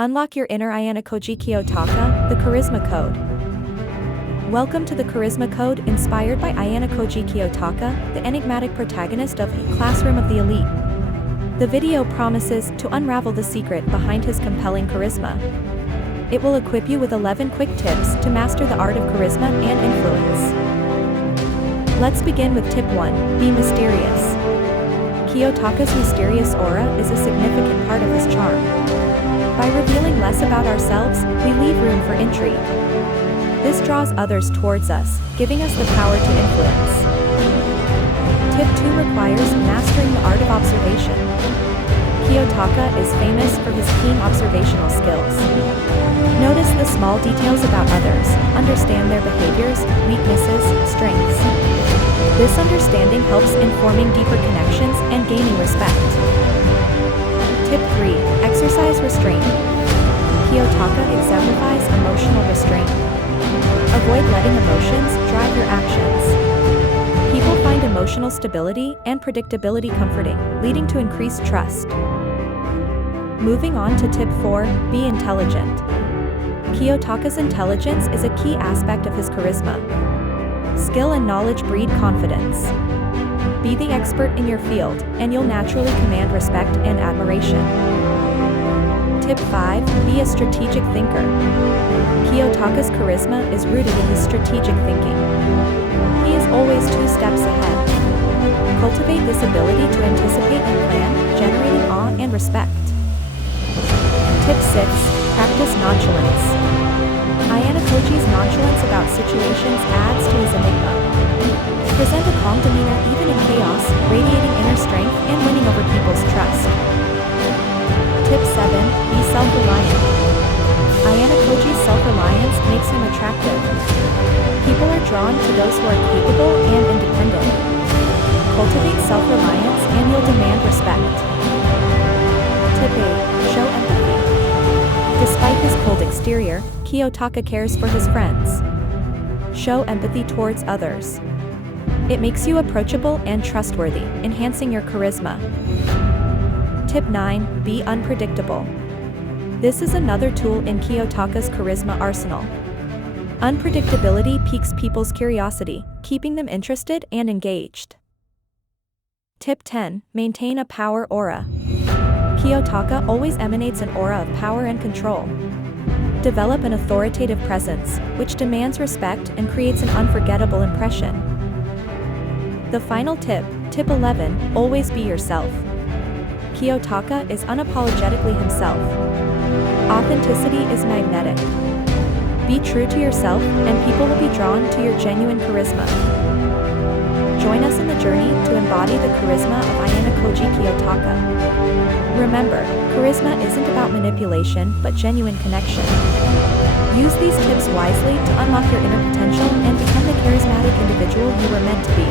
Unlock your inner Ayanokoji Kiyotaka, the Charisma Code. Welcome to the Charisma Code, inspired by Ayanokoji Kiyotaka, the enigmatic protagonist of Classroom of the Elite. The video promises to unravel the secret behind his compelling charisma. It will equip you with 11 quick tips to master the art of charisma and influence. Let's begin with tip 1, be mysterious. Kiyotaka's mysterious aura is a significant part of his charm. By revealing less about ourselves, we leave room for intrigue. This draws others towards us, giving us the power to influence. Tip 2 requires mastering the art of observation. Kiyotaka is famous for his keen observational skills. Notice the small details about others, understand their behaviors, weaknesses, strengths. This understanding helps in forming deeper connections and gaining respect. Tip 3, exercise restraint. Kiyotaka exemplifies emotional restraint. Avoid letting emotions drive your actions. People find emotional stability and predictability comforting, leading to increased trust. Moving on to tip 4, be intelligent. Kiyotaka's intelligence is a key aspect of his charisma. Skill and knowledge breed confidence. Be the expert in your field, and you'll naturally command respect and admiration. Tip 5, be a strategic thinker. Kiyotaka's charisma is rooted in his strategic thinking. He is always 2 steps ahead. Cultivate this ability to anticipate and plan, generating awe and respect. Tip 6, practice nonchalance. Ayanokoji's nonchalance about situations adds to his enigma. Present a calm demeanor even in chaos, radiating inner strength and winning over people's trust. Tip 7, be self-reliant. Ayanokoji's self-reliance makes him attractive. People are drawn to those who are capable and independent. Cultivate self-reliance and you'll demand respect. Tip 8, show empathy. Despite his cold exterior, Kiyotaka cares for his friends. Show empathy towards others. It makes you approachable and trustworthy, enhancing your charisma. Tip 9, be unpredictable. This is another tool in Kiyotaka's charisma arsenal. Unpredictability piques people's curiosity, keeping them interested and engaged. Tip 10, maintain a power aura. Kiyotaka always emanates an aura of power and control. Develop an authoritative presence, which demands respect and creates an unforgettable impression. The final tip, tip 11, always be yourself. Kiyotaka is unapologetically himself. Authenticity is magnetic. Be true to yourself, and people will be drawn to your genuine charisma. Join us in the journey to embody the charisma of Ayanokoji Kiyotaka. Remember, charisma isn't about manipulation, but genuine connection. Use these tips wisely to unlock your inner potential and become the charismatic individual you were meant to be.